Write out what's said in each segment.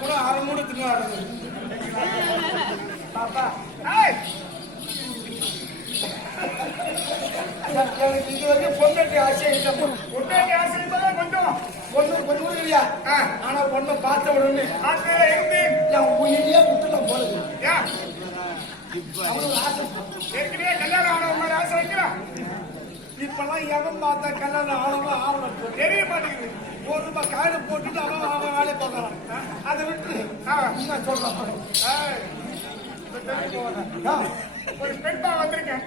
கூட அரை மூணு தின்னு பாப்பா எனக்கு இது வரைக்கும் பொண்ணு ஆசை பொண்ணு ஆசை கொஞ்சம் பொண்ணு கொஞ்சம் கூட இல்லையா ஆனா பொண்ணை பார்த்த உடனே இருந்து என் உயிரியே விட்டுலாம் போறது ஏற்கனவே கல்யாணம் ஆனவங்க ஆசை வைக்கிறான் இப்பெல்லாம் எவன் பார்த்தா கல்யாணம் ஆனவங்க ஆரம்பம் தெரிய மாட்டேங்குது ஒரு ரூபாய் காயில போட்டுட்டு அவன் வேலையை பார்க்கலாம் அதை விட்டு நான் சொல்றேன் ஒரு பெண்பா வந்திருக்கேன்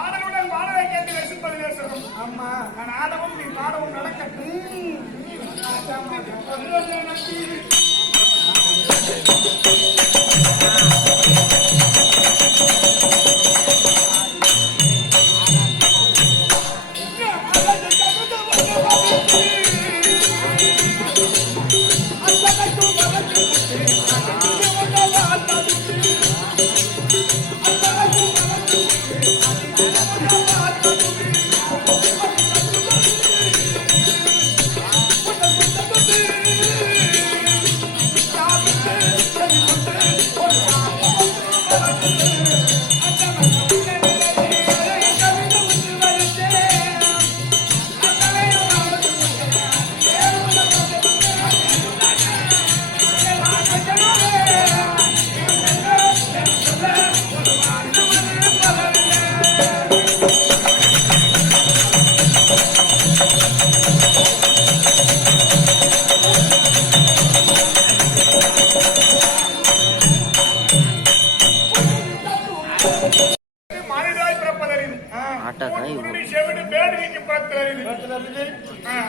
ஆடவுடன் மாணவை கேட்டு ரசிப்பது நேசம் ஆமா நான் ஆடவும் நீ பாடவும் நடக்க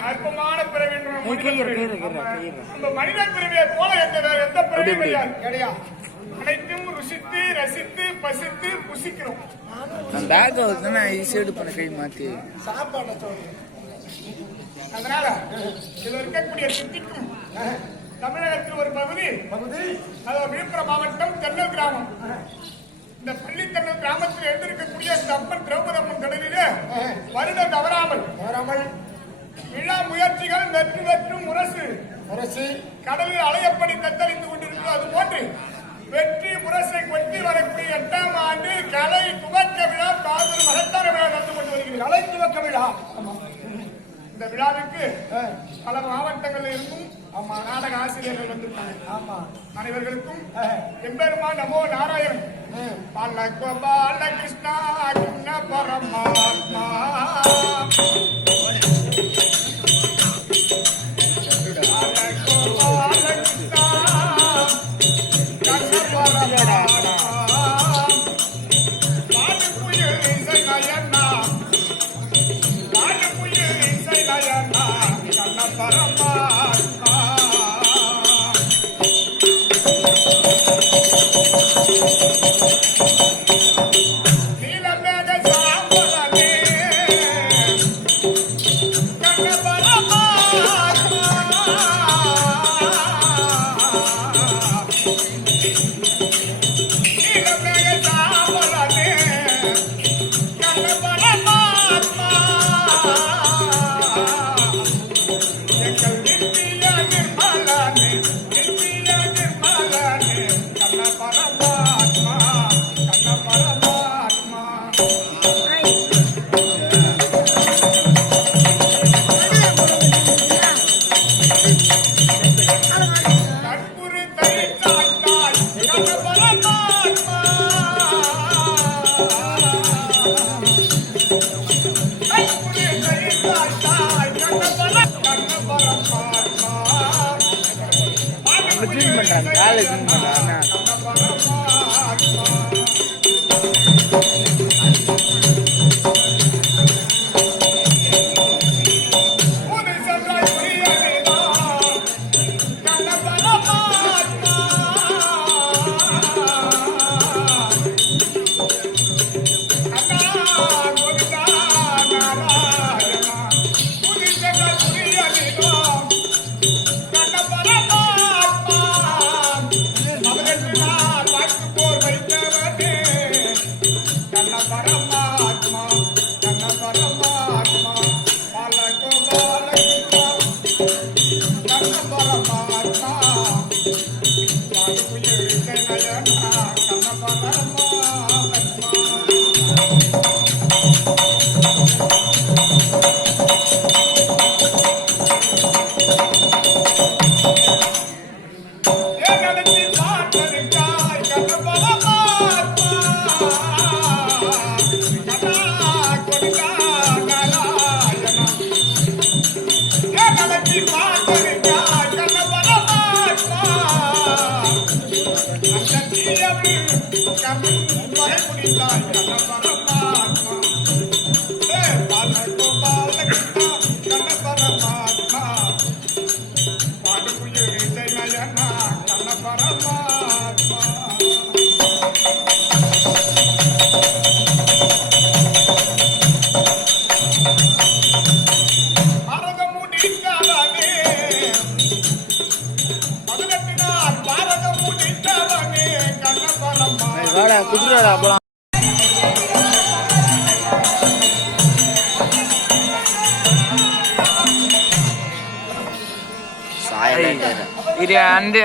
அற்பமான பிறவி மனிதன் பிறவியை போல எந்த பிறவியும் கிடையாது. அனைத்தும் ருசித்து ரசித்து பசித்து புசிக்கிறோம். அதனால இதுல இருக்கக்கூடிய சித்திக்கும் தமிழகத்தில் ஒரு பகுதி அதாவது விழுப்புரம் மாவட்டம் தென்னல் கிராமம். இந்த பள்ளித்தன்னல் கிராமத்தில் எழுந்திருக்கக்கூடிய இந்த அம்மன் திரௌபதி அம்மன் கடலிலே வருடம் தவறாமல் விழா முயற்சிகள் வெற்றி வெற்றும் முரசு முரசு கடலில் அலையப்படி தத்தளித்துக் கொண்டிருக்கிறது. அது போன்று வெற்றி முரசை கொட்டி வரக்கூடிய 8ஆம் ஆண்டு கலை துவக்க விழா பாதூர் மகத்தான விழா நடந்து கொண்டு வருகிறது. கலை துவக்க விழா. இந்த விழாவிற்கு பல மாவட்டங்களில் இருந்தும் நாடக ஆசிரியர்கள் வந்திருக்காங்க. அனைவர்களுக்கும் எம்பெருமான் நமோ நாராயணன் பால கோபால கிருஷ்ணா கிருஷ்ண பரமாத்மா இது அந்த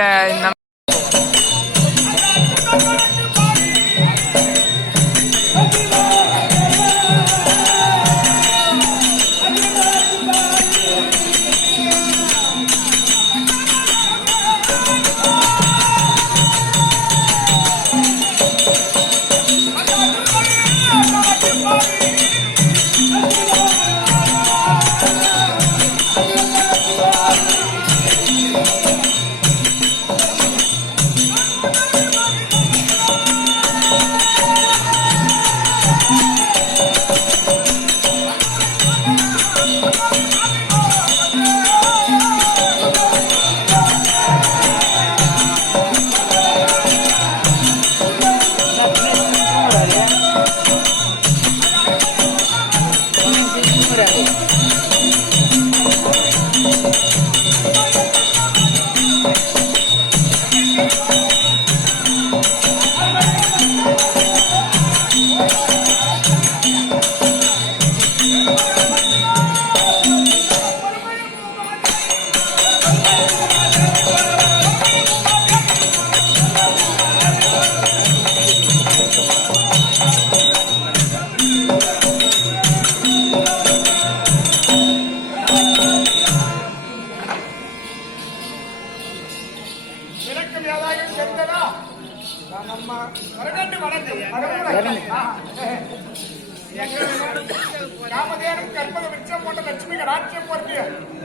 லட்சுமிக ராட்சியம் பொருத்திய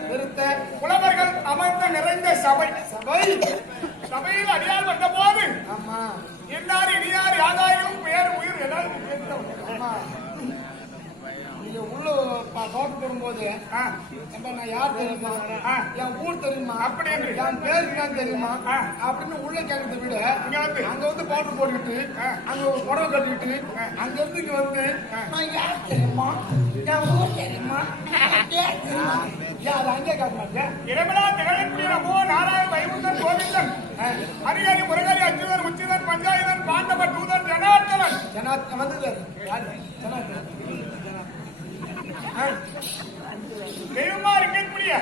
நிறுத்த புலவர்கள் அமர்ந்த நிறைந்த சபை. சபை சபையில் அடியால் வந்த போது ஆமா என்னார் இனியார் யாதாயும் பேர் உயிர் ஏதாவது கேட்கிறோம். ஆமா நீங்க உள்ள தோட்டம் போடும்போது நான் யார் தெரியுமா என் ஊர் தெரியுமா அப்படி என்று என் பேர் என்னன்னு தெரியுமா அப்படின்னு உள்ள கேட்கறத விட அங்க வந்து பவுடர் போட்டுக்கிட்டு அங்க ஒரு புடவை கட்டிக்கிட்டு அங்க இருந்து இங்க வந்து நான் யார் தெரியுமா என் ஊர் தெரியுமா என் பேர் தெரியுமா யார் அங்கே காட்ட மாட்டேன். இரவிழா திகழக்கூடிய நமோ நாராயண வைகுந்தன் கோவிந்தன் ஹரிஹரி முருகரி அச்சுதன் உச்சிதன் பஞ்சாயுதன் பாண்டவ தூதன் ஜனார்த்தவன் ஜனாத் வந்தது யாரு ஜனாத் தெய்வமா இருக்கக்கூடிய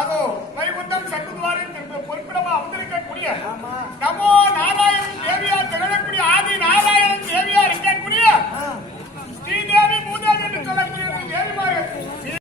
அதோ வைகுந்தம் சங்குதுவாரின் பொறுப்பிடமா வந்திருக்கக்கூடிய ஆமா நமோ நாராயண